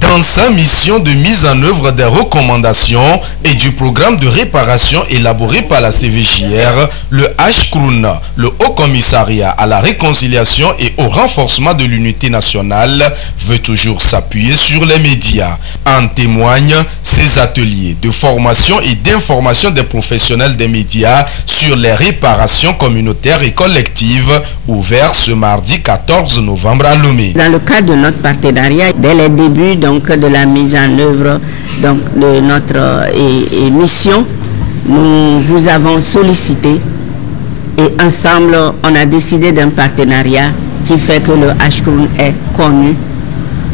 Dans sa mission de mise en œuvre des recommandations et du programme de réparation élaboré par la CVJR, le HCROUN, le Haut Commissariat à la réconciliation et au renforcement de l'unité nationale, veut toujours s'appuyer sur les médias. En témoignent ces ateliers de formation et d'information des professionnels des médias sur les réparations communautaires et collectives, ouverts ce mardi 14 novembre à Lomé. Dans le cadre de notre partenariat, dès les débuts de la mise en œuvre de notre mission, nous vous avons sollicité et ensemble on a décidé d'un partenariat qui fait que le HCROUN est connu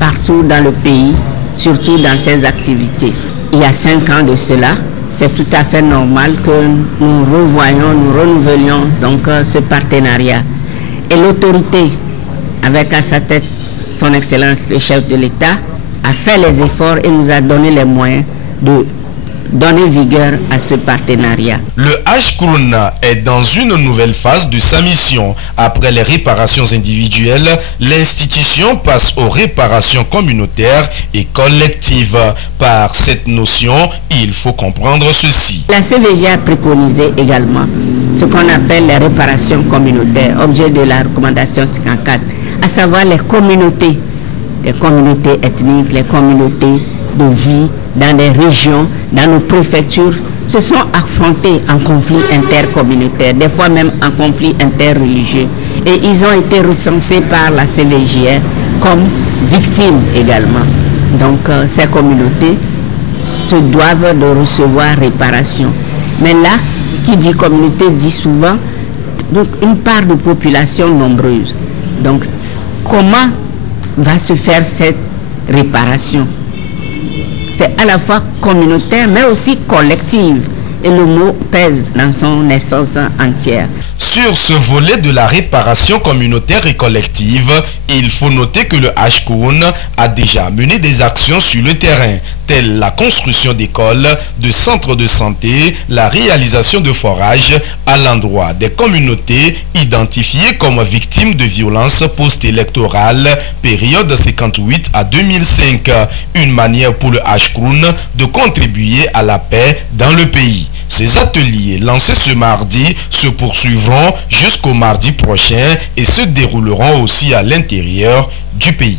partout dans le pays, surtout dans ses activités. Il y a 5 ans de cela, c'est tout à fait normal que nous renouvelions donc ce partenariat. Et l'autorité, avec à sa tête son Excellence le chef de l'État, a fait les efforts et nous a donné les moyens de donner vigueur à ce partenariat. Le HCROUN est dans une nouvelle phase de sa mission. Après les réparations individuelles, l'institution passe aux réparations communautaires et collectives. Par cette notion, il faut comprendre ceci. La CVJ a préconisé également ce qu'on appelle les réparations communautaires, objet de la recommandation 54, à savoir les communautés ethniques, les communautés de vie dans les régions, dans nos préfectures, se sont affrontés en conflit intercommunautaire, des fois même en conflit interreligieux. Et ils ont été recensés par la CVJR comme victimes également. Donc ces communautés se doivent de recevoir réparation. Mais là, qui dit communauté dit souvent donc, une part de population nombreuse. Donc comment va se faire cette réparation? C'est à la fois communautaire mais aussi collective et le mot pèse dans son essence entière. Sur ce volet de la réparation communautaire et collective, il faut noter que le HCROUN a déjà mené des actions sur le terrain, telles la construction d'écoles, de centres de santé, la réalisation de forages à l'endroit des communautés identifiées comme victimes de violences post-électorales, période 58 à 2005. Une manière pour le HCROUN de contribuer à la paix dans le pays. Ces ateliers lancés ce mardi se poursuivront jusqu'au mardi prochain et se dérouleront aussi à l'intérieur du pays.